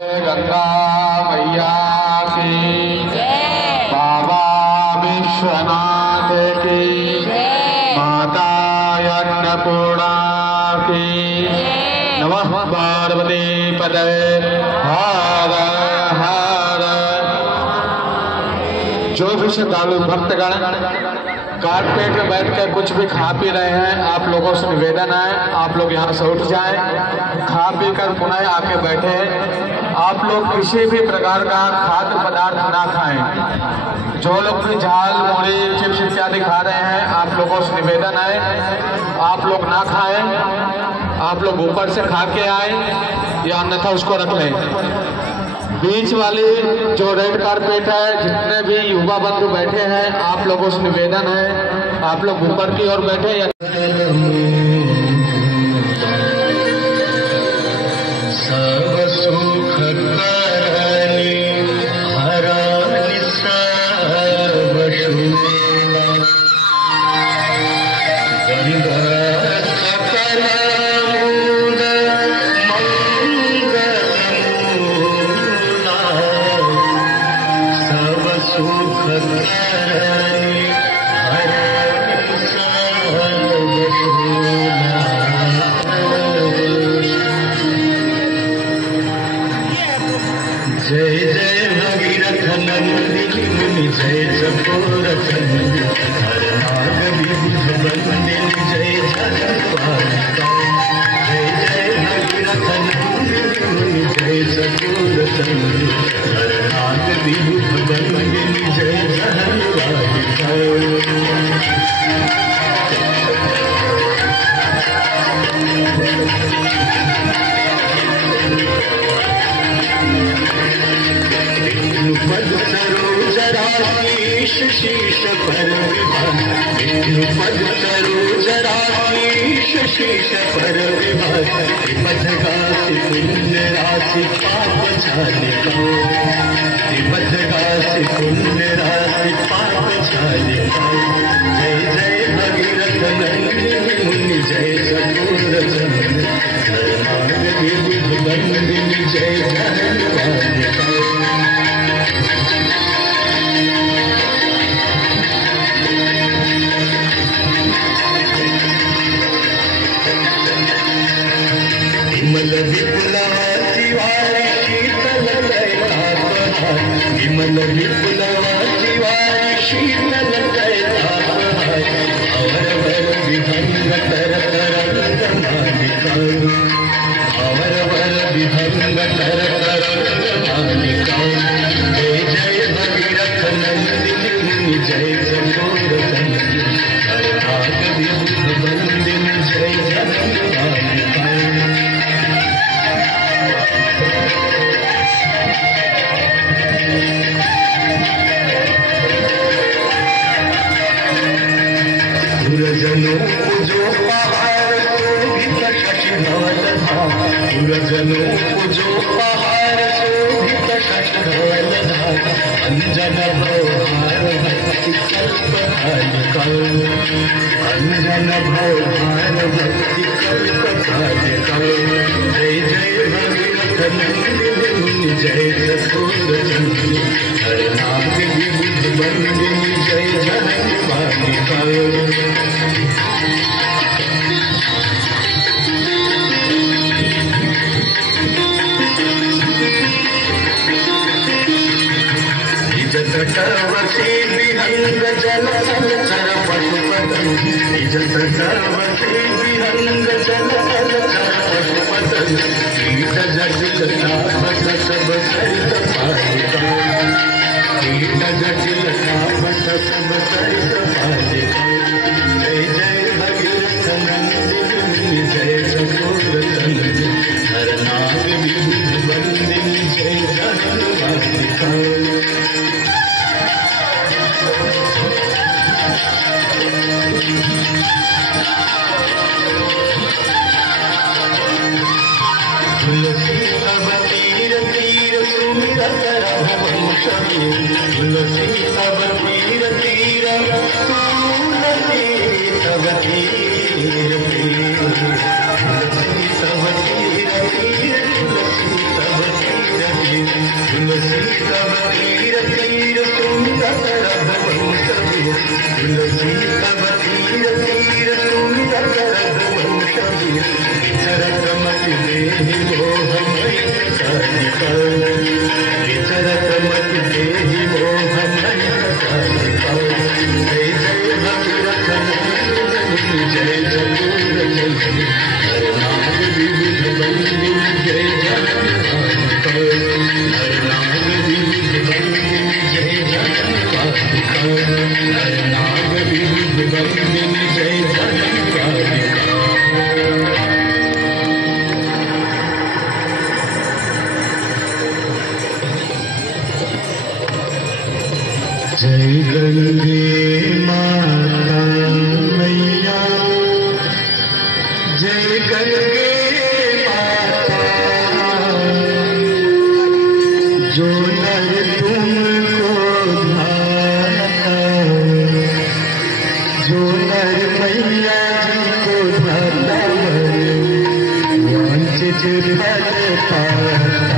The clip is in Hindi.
गंगा मैया की, बाबा विश्वनाथ की, माता अन्नपूर्णा की। नमः पार्वती पतये हर हर। जो भी श्रद्धालु भक्तगण कारपेट में बैठ कर कुछ भी खा पी रहे हैं, आप लोगों से निवेदन है आप लोग यहाँ से उठ जाएं, खा पी कर पुनः आके बैठे। आप लोग किसी भी प्रकार का खाद्य पदार्थ ना खाएं। जो लोग भी झाल मुड़ी चिप्स इत्यादि खा रहे हैं, आप लोगों से निवेदन है आप लोग ना खाएं। आप लोग ऊपर से खा के आए या अन्यथा उसको रख लें। बीच वाली जो रेड कारपेट है, जितने भी युवा बंधु बैठे हैं, आप लोगों से निवेदन है आप लोग ऊपर की ओर बैठे। या जय जय भगीरथ नंदिनी मुनि जय चकोर चंदी हर नाग विबुध बंदिनी जय जगन्माता। जय जय भगीरथ नंदिनी मुनि जय चकोर चंदी हर नाग विबुध बंदिनी जय जगन्माता। पद सरोजराशीष शीश पर विभास, पद सरोजराशीष शीश पर विभास। पथगासी पुण्य राशि पाप छालिका, पथगासी पुण्य राशि पाप छालिका। जय जय भगीरथ नंदिनी मुनि जय चकोर चंदी हर नाग विबुध बंदिनी जय जगन्माता। विमल विपुलवासी वारी शीतल कैलापहार, विमल विपुलवासी वारी शीतल कैलापहार। अवर वर विहंग तर तरंग मालिका, अवर वर विहंग तर तरंग मालिका। जय जय भगीरथ नंदिनी मुनि जय चकोर चंदी हर नाग विबुध बंदिनी जय जगन्माता। सुरजनों को जो पहाड़ शोभित शशिधवल धाम, सुरजनों को जो पहाड़ शोभित शशिधवल धाम। अंजन भवहार भक्ति कल्पकालिका, अंजन भवहार भक्ति कल्पकालिका। जय जय भगीरथ नंदिनी मुनि जय चकोर चंदी हर नाग विबुध बंदिनी जय जगन्माता। तटवसी विहंग जल चर पशुपतन, निज तटवसी विहंग जल चर पशुपतन। कीट जटिल तापस सब सरित पालिका, कीट जटिल तापस सब सरित पालिका। जय जय भगीरथ नंदिनी मुनि जय चकोर चंदी हर नाग विबुध बंदिनी जय जगन्माता। तुलसी तब तीर तीर सुमिरत रघुवंश वीर, तुलसी तब तीर तीर तुलसी तब तीर तीर, तुलसी तब तीर तीर तुलसी तब तीर जय गंगे माता मैया, जय गंगे माता, जो नर तुमको ध्याता, जो नर मैया जी को ध्याता, वांछित फल पाता।